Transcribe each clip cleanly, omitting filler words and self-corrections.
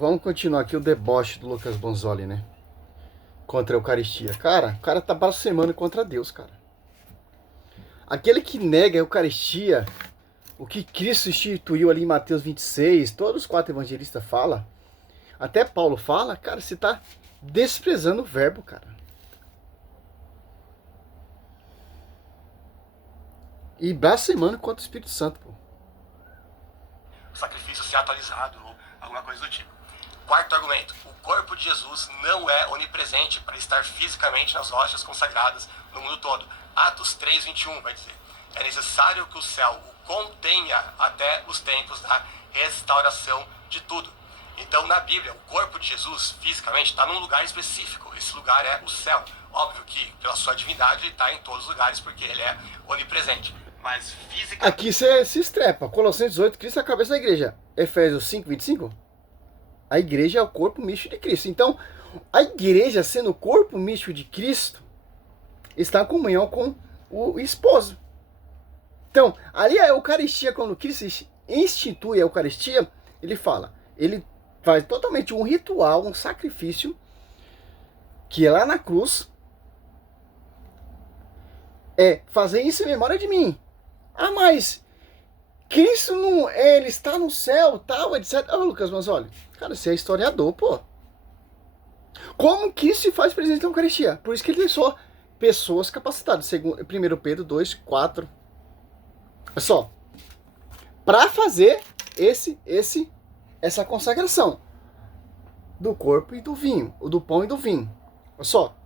vamos continuar aqui o deboche do Lucas Bonzoli, né? Contra a Eucaristia. Cara, o cara tá blasfemando contra Deus, cara. Aquele que nega a Eucaristia, o que Cristo instituiu ali em Mateus 26, todos os 4 evangelistas falam, até Paulo fala, cara, você tá desprezando o verbo, cara. E blasfemando contra o Espírito Santo, pô. O sacrifício ser atualizado ou alguma coisa do tipo. Quarto argumento, o corpo de Jesus não é onipresente para estar fisicamente nas rochas consagradas no mundo todo. Atos 3:21 vai dizer, é necessário que o céu o contenha até os tempos da restauração de tudo. Então, na Bíblia, o corpo de Jesus, fisicamente, está num lugar específico. Esse lugar é o céu. Óbvio que, pela sua divindade, ele está em todos os lugares, porque ele é onipresente. Mas, fisicamente... Aqui você se estrepa. Colossenses 18, Cristo é a cabeça da igreja. Efésios 5:25. A igreja é o corpo místico de Cristo. Então, a igreja, sendo o corpo místico de Cristo, está em comunhão com o esposo. Então, ali a Eucaristia, quando Cristo institui a Eucaristia, ele fala, ele faz totalmente um ritual, um sacrifício, que é lá na cruz, é fazer isso em memória de mim. Ah, mas Cristo não, ele está no céu, tal, etc. Ah, Lucas, mas olha, cara, você é historiador, pô. Como que isso se faz presente na Eucaristia? Por isso que ele deixou pessoas capacitadas. Segundo, 1 Pedro 2:4. Olha só. Para fazer essa consagração do corpo e do vinho, ou do pão e do vinho. Olha só.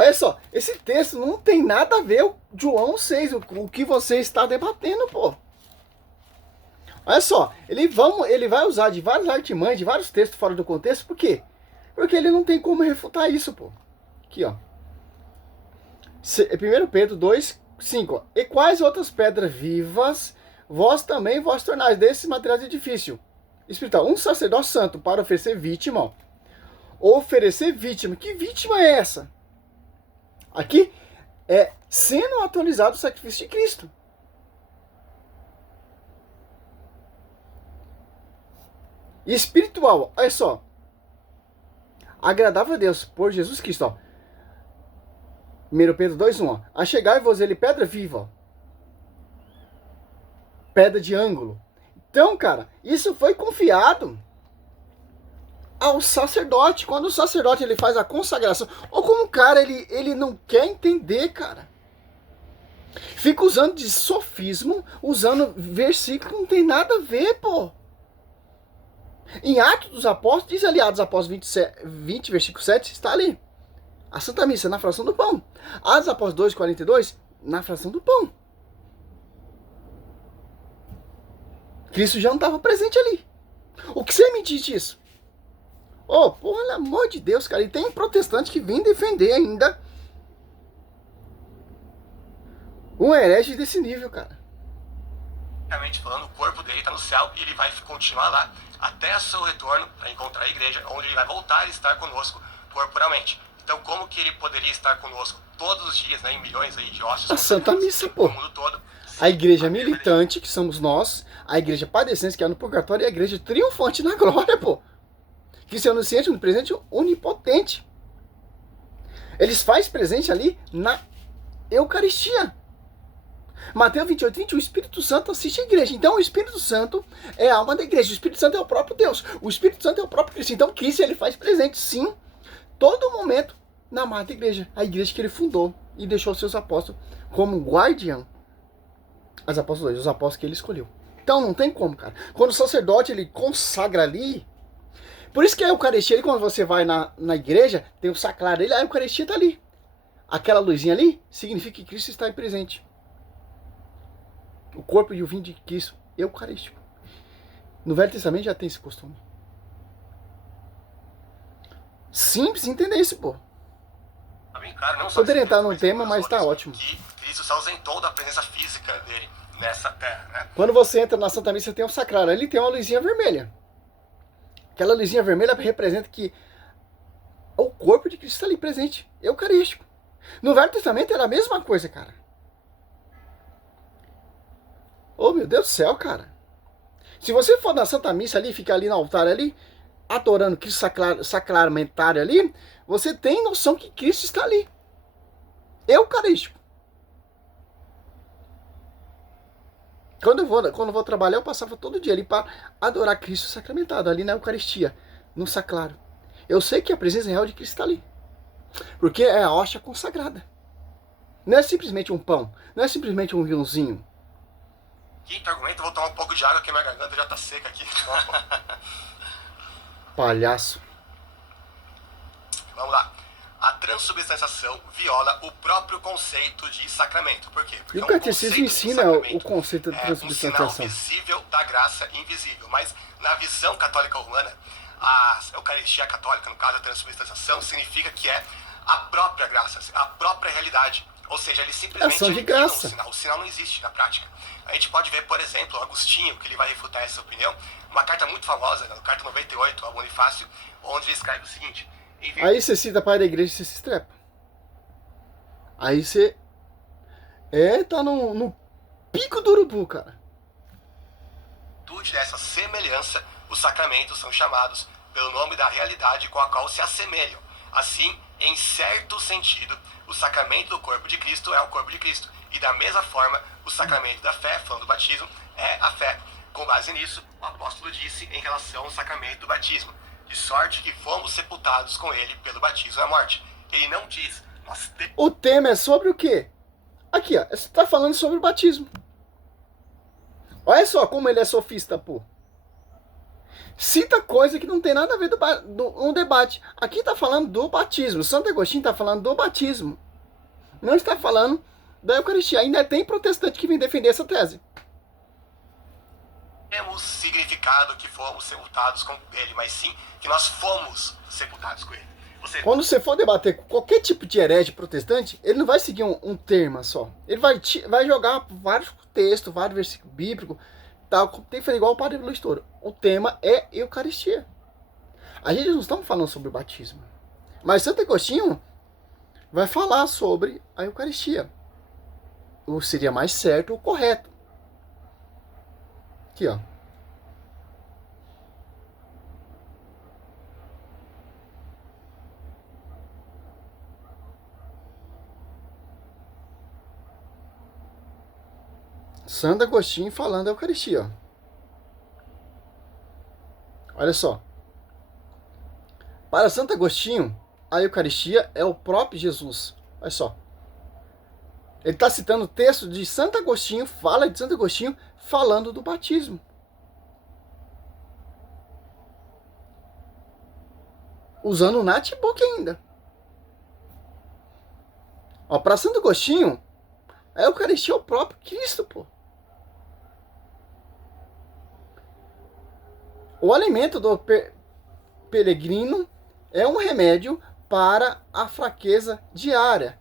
Olha só, esse texto não tem nada a ver com João 6, o que você está debatendo, pô. Olha só, ele vai usar de várias artimanhas, de vários textos fora do contexto, por quê? Porque ele não tem como refutar isso, pô. Aqui, ó. 1 Pedro 2:5. E quais outras pedras vivas vós também vós tornais desses materiais de edifício espiritual? Um sacerdócio santo para oferecer vítima, ó. Oferecer vítima. Que vítima é essa? Aqui é sendo atualizado o sacrifício de Cristo. Espiritual, olha só. Agradável a Deus por Jesus Cristo, ó. 1 Pedro 2:1, ó. Achegai-vos ele pedra viva, ó. Pedra de ângulo. Então, cara, isso foi confiado ao sacerdote. Quando o sacerdote ele faz a consagração, ou como o cara ele não quer entender, cara. Fica usando de sofismo, usando versículo que não tem nada a ver, pô. Em Atos dos Apóstolos, diz ali, Atos Apóstolos 20, versículo 7, está ali. A Santa Missa na fração do pão. Atos Apóstolos 2:42, na fração do pão. Cristo já não estava presente ali. O que você me diz disso? Oh, pelo amor de Deus, cara. E tem protestante que vem defender ainda um herege desse nível, cara. Falando, o corpo dele está no céu e ele vai continuar lá até o seu retorno para encontrar a igreja, onde ele vai voltar a estar conosco corporalmente. Então, como que ele poderia estar conosco todos os dias, né, em milhões aí de hóstias? A Santa Missa, pô. No mundo todo. A igreja militante, que somos nós, a igreja padecente, que é no purgatório, e a igreja triunfante na glória, pô. Que se onisciente, onipresente, onipotente. Eles fazem presente ali na Eucaristia. Mateus 28:21, o Espírito Santo assiste a igreja. Então o Espírito Santo é a alma da igreja. O Espírito Santo é o próprio Deus. O Espírito Santo é o próprio Cristo. Então Cristo ele faz presente, sim, todo momento na amada igreja. A igreja que ele fundou e deixou seus apóstolos como guardião. Os apóstolos que ele escolheu. Então não tem como, cara. Quando o sacerdote ele consagra ali, por isso que a Eucaristia, quando você vai na igreja, tem o sacrário dele, a Eucaristia está ali. Aquela luzinha ali significa que Cristo está aí presente. O corpo e o vinho de Cristo, eucarístico. No Velho Testamento já tem esse costume. Simples entender isso, pô. Claro, não poderia entrar no tema, mas tá ótimo. Que Cristo se ausentou da presença física dele nessa terra, né? Quando você entra na Santa Missa, tem um sacrário. Ali tem uma luzinha vermelha. Aquela luzinha vermelha representa que o corpo de Cristo está ali presente, eucarístico. No Velho Testamento era a mesma coisa, cara. Oh, meu Deus do céu, cara. Se você for na Santa Missa ali, ficar ali no altar ali, adorando Cristo sacramentário ali, você tem noção que Cristo está ali. Eucarístico. Quando eu vou trabalhar, eu passava todo dia ali para adorar Cristo sacramentado, ali na Eucaristia, no sacrário. Eu sei que a presença real de Cristo está ali. Porque é a hóstia consagrada. Não é simplesmente um pão, não é simplesmente um vinhozinho. Quinto argumento, eu vou tomar um pouco de água, que minha garganta já tá seca aqui. Palhaço. Vamos lá. A transubstanciação viola o próprio conceito de sacramento. Por quê? Porque E o catecismo ensina o conceito de é um transubstanciação. sinal visível da graça invisível. Mas na visão católica romana, a Eucaristia católica, no caso a transubstanciação, significa que é a própria graça, a própria realidade. Ou seja, ele simplesmente ação de graça. o sinal. O sinal não existe na prática. A gente pode ver, por exemplo, Agostinho, que ele vai refutar essa opinião, uma carta muito famosa, na carta 98, ao Bonifácio, onde ele escreve o seguinte... Aí você cita pai da igreja e você se estrepa. Aí você tá no pico do urubu, cara. Dessa semelhança, os sacramentos são chamados pelo nome da realidade com a qual se assemelham. Assim, em certo sentido, o sacramento do corpo de Cristo é o corpo de Cristo. E da mesma forma, o sacramento da fé, falando do batismo, é a fé. Com base nisso, o apóstolo disse em relação ao sacramento do batismo: de sorte que fomos sepultados com ele pelo batismo na morte. Ele não diz... O tema é sobre o quê? Aqui, ó, você está falando sobre o batismo. Olha só como ele é sofista, pô. Cita coisa que não tem nada a ver no debate. Aqui está falando do batismo. Santo Agostinho está falando do batismo. Não está falando da Eucaristia. Ainda tem protestante que vem defender essa tese. Temos significado que fomos sepultados com ele, mas sim que nós fomos sepultados com ele. Quando você for debater com qualquer tipo de herege protestante, ele não vai seguir um termo só. Ele vai jogar vários textos, vários versículos bíblicos, tal, tem que fazer igual o Padre Luiz Toro. O tema é Eucaristia. A gente não estamos falando sobre o batismo. Mas Santo Agostinho vai falar sobre a Eucaristia. O seria mais certo, o correto. Aqui, ó. Santo Agostinho falando da Eucaristia. Ó. Olha só. Para Santo Agostinho, a Eucaristia é o próprio Jesus. Olha só. Ele está citando o texto de Santo Agostinho, fala de Santo Agostinho falando do batismo. Usando o Natbook ainda. Para Santo Agostinho, a Eucaristia é o próprio Cristo, pô. O alimento do peregrino é um remédio para a fraqueza diária.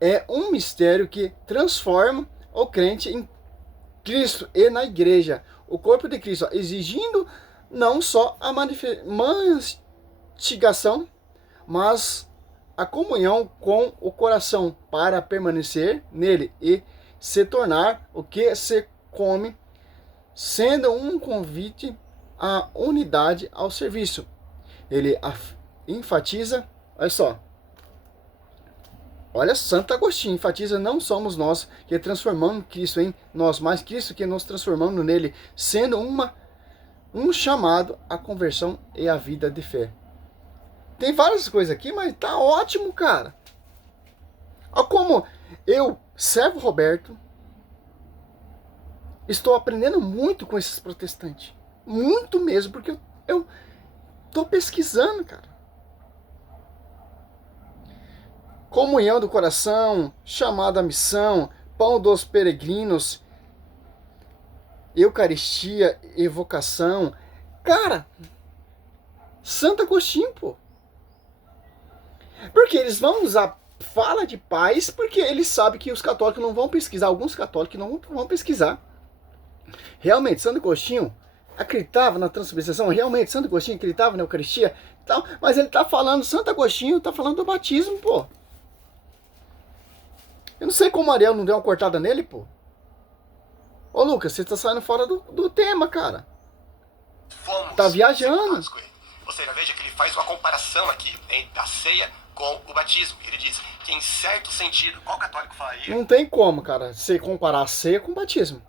É um mistério que transforma o crente em Cristo e na igreja. O corpo de Cristo, exigindo não só a mastigação, mas a comunhão com o coração para permanecer nele e se tornar o que se come, sendo um convite à unidade ao serviço. Ele enfatiza, olha só, olha, Santo Agostinho enfatiza: não somos nós que transformamos Cristo em nós, mas Cristo que nos transformamos nele, sendo um chamado à conversão e à vida de fé. Tem várias coisas aqui, mas tá ótimo, cara. Olha como eu, servo Roberto, estou aprendendo muito com esses protestantes. Muito mesmo, porque eu tô pesquisando, cara. Comunhão do coração, chamada à missão, pão dos peregrinos, Eucaristia, evocação. Cara, Santo Agostinho, pô. Porque eles vão usar fala de paz, porque eles sabem que os católicos não vão pesquisar, alguns católicos não vão pesquisar. Realmente, Santo Agostinho acreditava na transubstanciação, realmente Santo Agostinho acreditava na Eucaristia, tal, mas ele tá falando, Santo Agostinho tá falando do batismo, pô. Eu não sei como Ariel não deu uma cortada nele, pô. Ô Lucas, você tá saindo fora do tema, cara. Fomos Tá viajando. sepultados com ele. Ou seja, veja que ele faz uma comparação aqui entre a ceia com o batismo. Ele diz que em certo sentido, qual católico falaria? Não tem como, cara, você comparar a ceia com o batismo.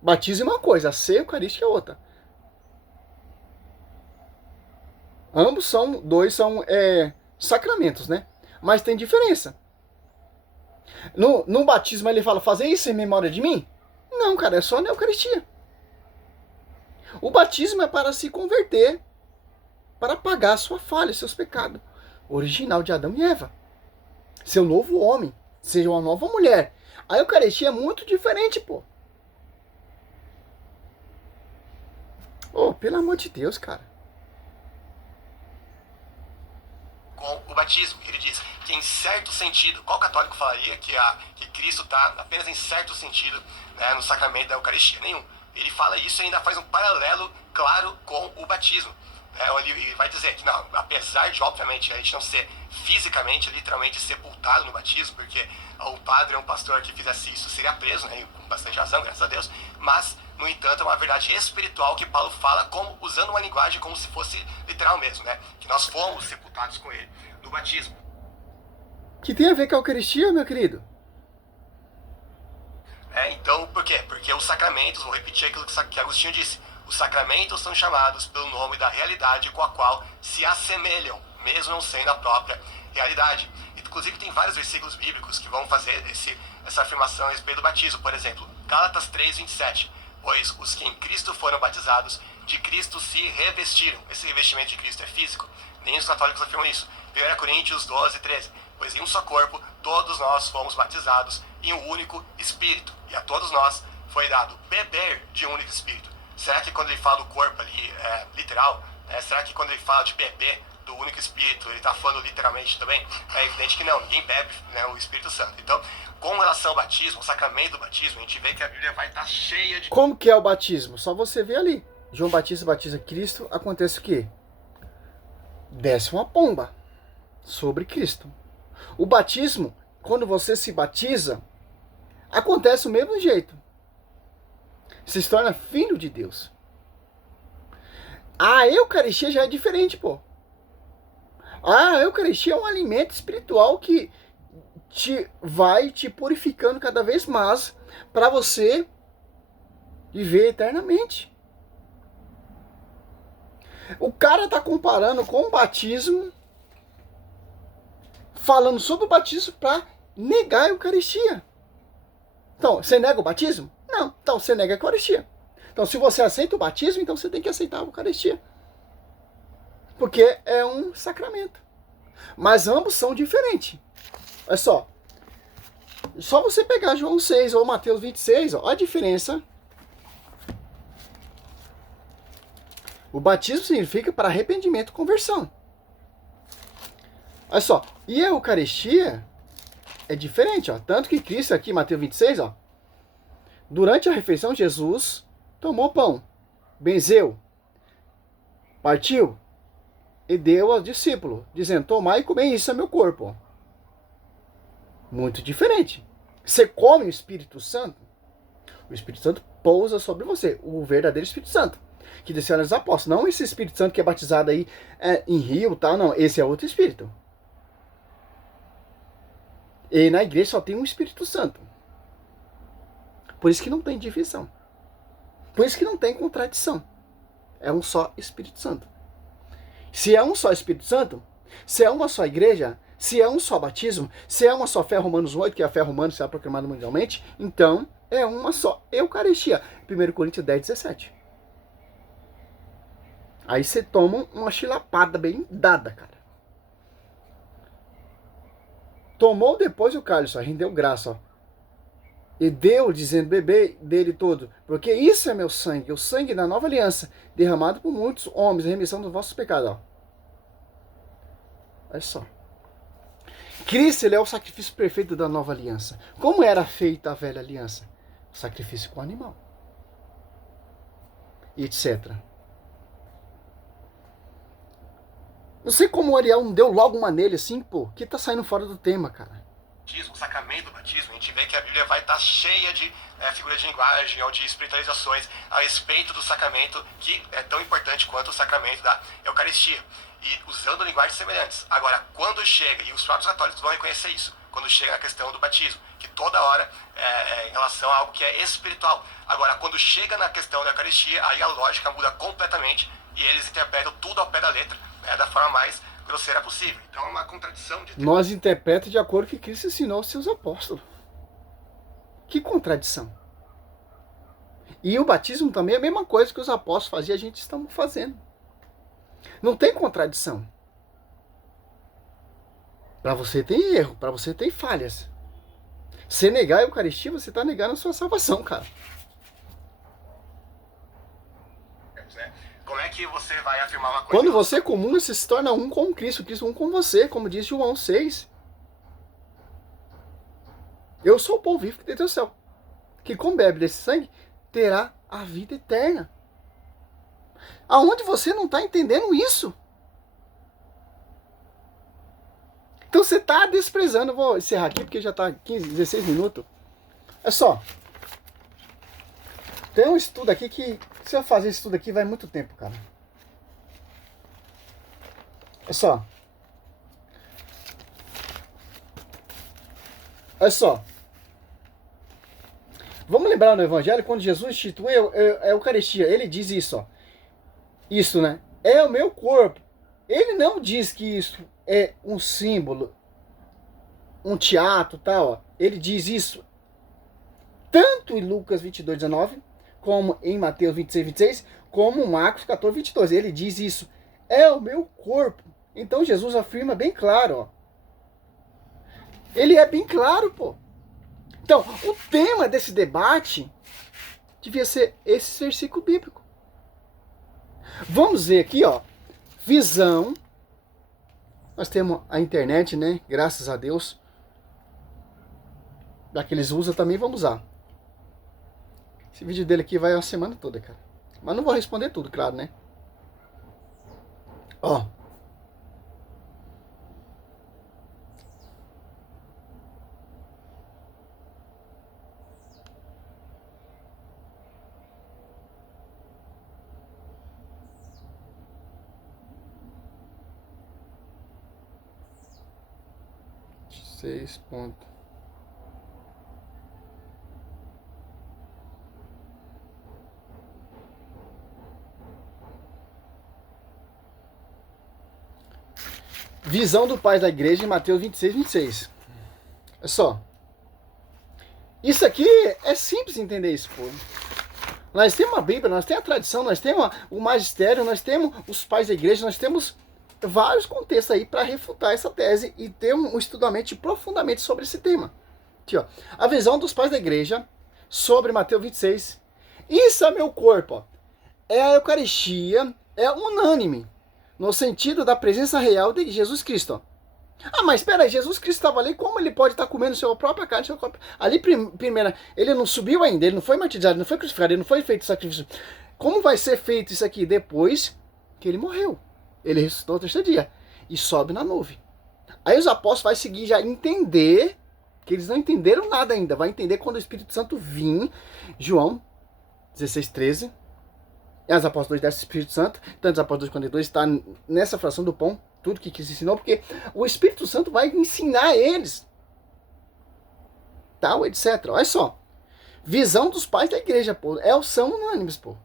Batismo é uma coisa, a ceia eucarística é outra. Ambos dois são sacramentos, né? Mas tem diferença. No batismo ele fala, fazer isso em memória de mim? Não, cara, é só na Eucaristia. O batismo é para se converter, para pagar a sua falha, seus pecados. Original de Adão e Eva. Seu novo homem, seja uma nova mulher. A Eucaristia é muito diferente, pô. Oh, pelo amor de Deus, cara. Com o batismo. Ele diz que em certo sentido, qual católico falaria que Cristo está apenas em certo sentido, né, no sacramento da Eucaristia? Nenhum. Ele fala isso e ainda faz um paralelo claro com o batismo. Ele vai dizer que, não, apesar de, obviamente, a gente não ser fisicamente, literalmente sepultado no batismo, porque um padre ou um pastor que fizesse isso seria preso, né, com bastante razão, graças a Deus, mas, no entanto, é uma verdade espiritual que Paulo fala usando uma linguagem como se fosse literal mesmo, né, que nós fomos sepultados com ele no batismo. Que tem a ver com a Eucaristia, meu querido? Então, por quê? Porque os sacramentos, vou repetir aquilo que Agostinho disse, os sacramentos são chamados pelo nome da realidade com a qual se assemelham, mesmo não sendo a própria realidade. Inclusive tem vários versículos bíblicos que vão fazer essa afirmação a respeito do batismo. Por exemplo, Gálatas 3:27, pois os que em Cristo foram batizados, de Cristo se revestiram. Esse revestimento de Cristo é físico. Nem os católicos afirmam isso. 1 Coríntios 12:13, pois em um só corpo todos nós fomos batizados em um único Espírito, e a todos nós foi dado beber de um único Espírito. Será que quando ele fala do corpo ali, literal, será que quando ele fala de beber do único Espírito, ele está falando literalmente também? É evidente que não, ninguém bebe, né, o Espírito Santo. Então, com relação ao batismo, o sacramento do batismo, a gente vê que a Bíblia vai estar cheia de... Como que é o batismo? Só você vê ali. João Batista batiza Cristo, acontece o quê? Desce uma pomba sobre Cristo. O batismo, quando você se batiza, acontece do mesmo jeito. Você se torna filho de Deus. A Eucaristia já é diferente, pô. A Eucaristia é um alimento espiritual que vai te purificando cada vez mais para você viver eternamente. O cara tá comparando com o batismo, falando sobre o batismo para negar a Eucaristia. Então, você nega o batismo? Não. Então, você nega a Eucaristia. Então, se você aceita o batismo, então você tem que aceitar a Eucaristia. Porque é um sacramento. Mas ambos são diferentes. Olha só. Só você pegar João 6 ou Mateus 26, ó a diferença. O batismo significa para arrependimento e conversão. Olha só. E a Eucaristia é diferente, ó. Tanto que Cristo aqui, Mateus 26, ó. Durante a refeição, Jesus tomou pão, benzeu, partiu e deu aos discípulos, dizendo, tomai e comei, isso é meu corpo. Muito diferente. Você come o Espírito Santo, o Espírito Santo pousa sobre você, o verdadeiro Espírito Santo, que desceu nos apóstolos. Não esse Espírito Santo que é batizado aí em rio e tal, não. Esse é outro Espírito. E na igreja só tem um Espírito Santo. Por isso que não tem divisão. Por isso que não tem contradição. É um só Espírito Santo. Se é um só Espírito Santo, se é uma só igreja, se é um só batismo, se é uma só fé, Romanos 8, que é a fé romana, será proclamada mundialmente, então é uma só Eucaristia. 1 Coríntios 10:17. Aí você toma uma chilapada bem dada, cara. Tomou depois o cálice, ó, rendeu graça, ó. E deu, dizendo, bebê dele todo, porque isso é meu sangue, o sangue da nova aliança, derramado por muitos homens, a remissão dos vossos pecados. Ó. Olha só. Cristo, ele é o sacrifício perfeito da nova aliança. Como era feita a velha aliança? Sacrifício com animal. E etc. Não sei como o Ariel não deu logo uma nele assim, pô, que tá saindo fora do tema, cara. o sacramento do batismo, a gente vê que a Bíblia vai estar cheia de figuras de linguagem ou de espiritualizações a respeito do sacramento, que é tão importante quanto o sacramento da Eucaristia, e usando linguagens semelhantes. Agora, quando chega, e os próprios católicos vão reconhecer isso, quando chega na questão do batismo, que toda hora é em relação a algo que é espiritual. Agora, quando chega na questão da Eucaristia, aí a lógica muda completamente e eles interpretam tudo ao pé da letra, da forma mais grosseira possível. Então é uma contradição de... Nós interpretamos de acordo com o que Cristo ensinou aos seus apóstolos. Que contradição. E o batismo também é a mesma coisa que os apóstolos faziam, a gente estamos fazendo. Não tem contradição. Para você tem erro, para você tem falhas. Se negar a Eucaristia, você está negando a sua salvação, cara. Como é que você vai afirmar uma coisa? Quando você comunga, você se torna um com Cristo, Cristo um com você, como diz João 6. Eu sou o pão vivo que tem do céu. Que como bebe desse sangue, terá a vida eterna. Aonde você não está entendendo isso? Então você está desprezando. Eu vou encerrar aqui porque já está 15, 16 minutos. É só. Tem um estudo aqui que, se eu fazer esse estudo aqui, vai muito tempo, cara. É só. Olha só. Vamos lembrar no Evangelho, quando Jesus instituiu a Eucaristia, ele diz isso, ó. Isso, né? É o meu corpo. Ele não diz que isso é um símbolo, um teatro, tal, ó. Ele diz isso tanto em Lucas 22:19, como em Mateus 26:26, como em Marcos 14:22. Ele diz isso. É o meu corpo. Então Jesus afirma bem claro, ó. Ele é bem claro, pô. Então, o tema desse debate devia ser esse versículo bíblico. Vamos ver aqui, ó. Visão. Nós temos a internet, né? Graças a Deus. Já que eles usam, também vamos usar. Esse vídeo dele aqui vai a semana toda, cara. Mas não vou responder tudo, claro, né? Ó. Seis pontos. Visão do Pai da Igreja em Mateus 26:26. É só. Isso aqui é simples entender isso, pô. Nós temos a Bíblia, nós temos a tradição, nós temos o magistério, nós temos os pais da igreja, nós temos vários contextos aí para refutar essa tese e ter um estudamento profundamente sobre esse tema. Aqui, ó. A visão dos pais da igreja sobre Mateus 26. Isso é meu corpo, ó. É a Eucaristia, é unânime, no sentido da presença real de Jesus Cristo, ó. Ah, mas espera aí, Jesus Cristo estava ali, como ele pode estar comendo sua própria carne, seu corpo? Ali, primeiro, ele não subiu ainda, ele não foi martirizado, ele não foi crucificado, ele não foi feito sacrifício. Como vai ser feito isso aqui depois que ele morreu? Ele ressuscitou no terceiro dia e sobe na nuvem. Aí os apóstolos vão seguir já entender, que eles não entenderam nada ainda, vai entender quando o Espírito Santo vir, João 16:13. E as apóstolos desce o Espírito Santo, tanto os apóstolos 42 está nessa fração do pão, tudo que se ensinou, porque o Espírito Santo vai ensinar eles, tal, etc. Olha só, visão dos pais da igreja, pô, são unânimes, pô.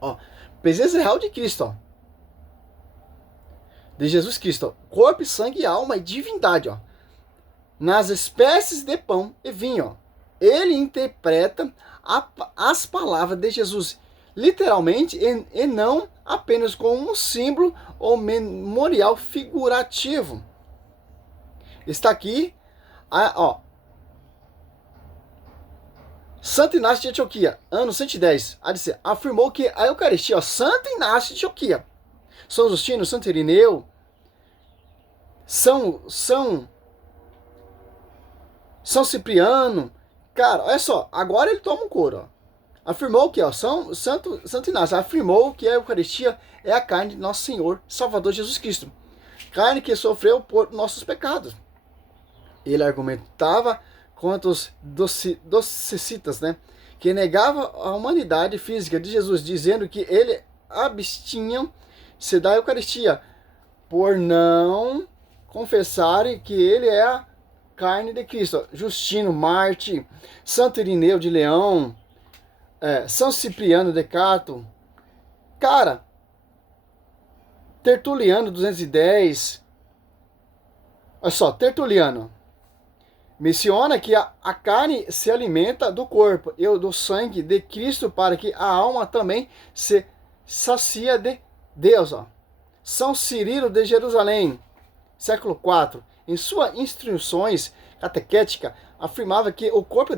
Ó, presença real de Cristo, ó, de Jesus Cristo, ó, corpo, sangue, alma e divindade, ó, nas espécies de pão e vinho, ó. Ele interpreta as palavras de Jesus literalmente e não apenas como um símbolo ou memorial figurativo. Está aqui, ó, Santo Inácio de Antioquia, ano 110, afirmou que a Eucaristia, ó, Santo Inácio de Antioquia, São Justino, Santo Irineu, São Cipriano, cara, olha só, agora ele toma um couro, ó. Afirmou que, ó, Santo Inácio afirmou que a Eucaristia é a carne de nosso Senhor Salvador Jesus Cristo. Carne que sofreu por nossos pecados. Ele argumentava contra os docecitas, né, que negavam a humanidade física de Jesus, dizendo que ele abstinham-se da Eucaristia, por não confessarem que ele é a carne de Cristo. Justino Marte, Santo Irineu de Leão, São Cipriano de Cato, cara, Tertuliano 210, olha só, Tertuliano menciona que a carne se alimenta do corpo e do sangue de Cristo para que a alma também se sacia de Deus. Ó. São Cirilo de Jerusalém, século IV, em suas instruções catequéticas, afirmava que o corpo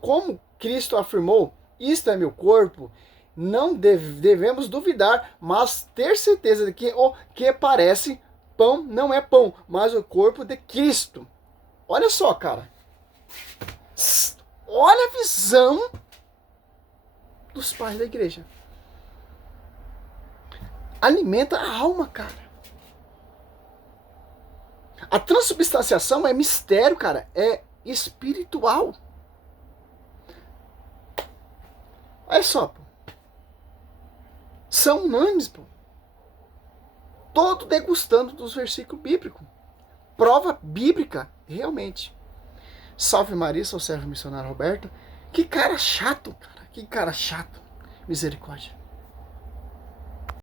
como Cristo afirmou, isto é meu corpo, não devemos duvidar, mas ter certeza de que o que parece pão não é pão, mas o corpo de Cristo. Olha só, cara. Olha a visão dos pais da igreja. Alimenta a alma, cara. A transubstanciação é mistério, cara. É espiritual. Olha só, pô. São unânimes, pô. Todo degustando dos versículos bíblicos. Prova bíblica, realmente. Salve Maria, sou o servo missionário Roberto. Que cara chato, cara. Que cara chato. Misericórdia.